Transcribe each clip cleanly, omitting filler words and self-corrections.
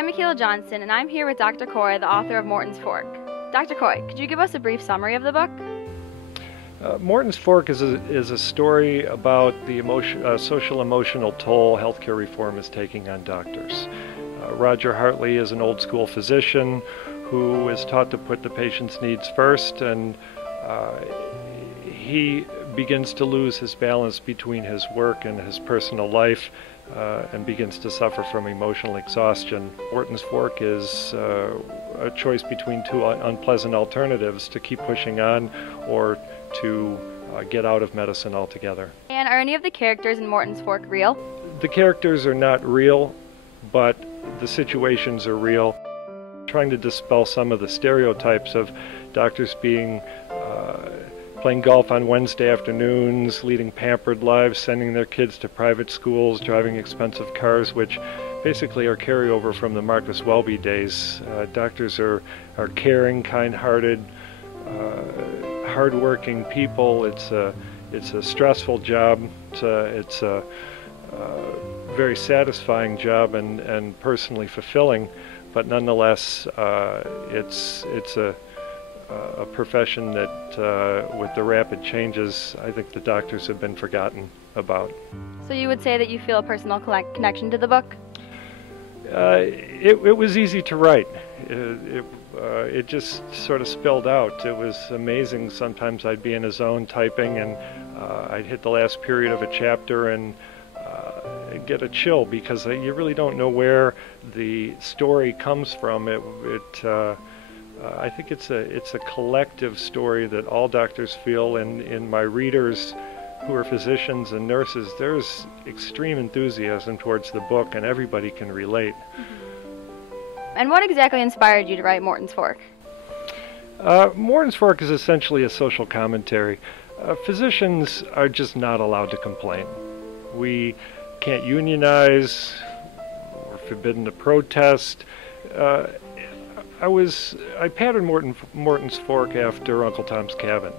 I'm Mikayla Johnson, and I'm here with Dr. Coy, the author of Morton's Fork. Dr. Coy, could you give us a brief summary of the book? Morton's Fork is a story about the social-emotional toll healthcare reform is taking on doctors. Roger Hartley is an old-school physician who is taught to put the patient's needs first, and he begins to lose his balance between his work and his personal life, and begins to suffer from emotional exhaustion. Morton's Fork is a choice between two unpleasant alternatives: to keep pushing on or to get out of medicine altogether. And are any of the characters in Morton's Fork real? The characters are not real, but the situations are real. Trying to dispel some of the stereotypes of doctors being playing golf on Wednesday afternoons, leading pampered lives, sending their kids to private schools, driving expensive cars, which basically are carryover from the Marcus Welby days. Doctors are caring, kind-hearted, hard-working people. It's a stressful job. It's a very satisfying job and personally fulfilling, but nonetheless, it's a profession that, with the rapid changes, I think the doctors have been forgotten about. So you would say that you feel a personal connection to the book? It was easy to write. It just sort of spilled out. It was amazing. Sometimes I'd be in a zone typing, and I'd hit the last period of a chapter and get a chill, because you really don't know where the story comes from. I think it's a collective story that all doctors feel, and in my readers who are physicians and nurses, there's extreme enthusiasm towards the book, and everybody can relate. Mm-hmm. And what exactly inspired you to write Morton's Fork? Morton's Fork is essentially a social commentary. Physicians are just not allowed to complain. We can't unionize, we're forbidden to protest. I patterned Morton's Fork after Uncle Tom's Cabin.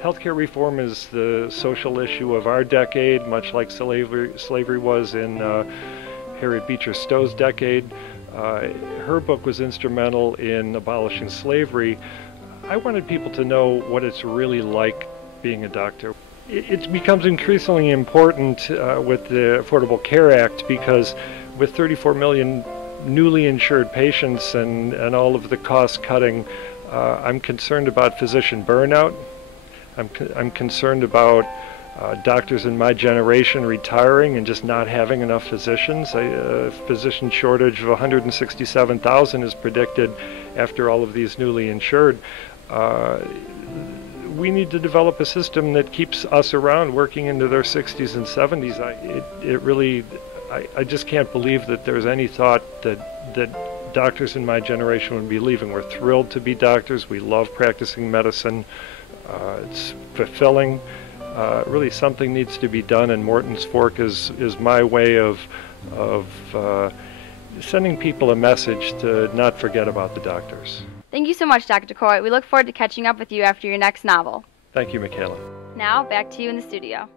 Healthcare reform is the social issue of our decade, much like slavery was in Harriet Beecher Stowe's decade. Her book was instrumental in abolishing slavery. I wanted people to know what it's really like being a doctor. It becomes increasingly important with the Affordable Care Act, because with 34 million newly insured patients and all of the cost cutting, I'm concerned about physician burnout. I'm concerned about doctors in my generation retiring and just not having enough physicians. A physician shortage of 167,000 is predicted after all of these newly insured. We need to develop a system that keeps us around working into their 60s and 70s. I just can't believe that there's any thought that doctors in my generation would be leaving. We're thrilled to be doctors. We love practicing medicine. It's fulfilling. Really, something needs to be done, and Morton's Fork is my way of sending people a message to not forget about the doctors. Thank you so much, Dr. Coy. We look forward to catching up with you after your next novel. Thank you, Mikayla. Now, back to you in the studio.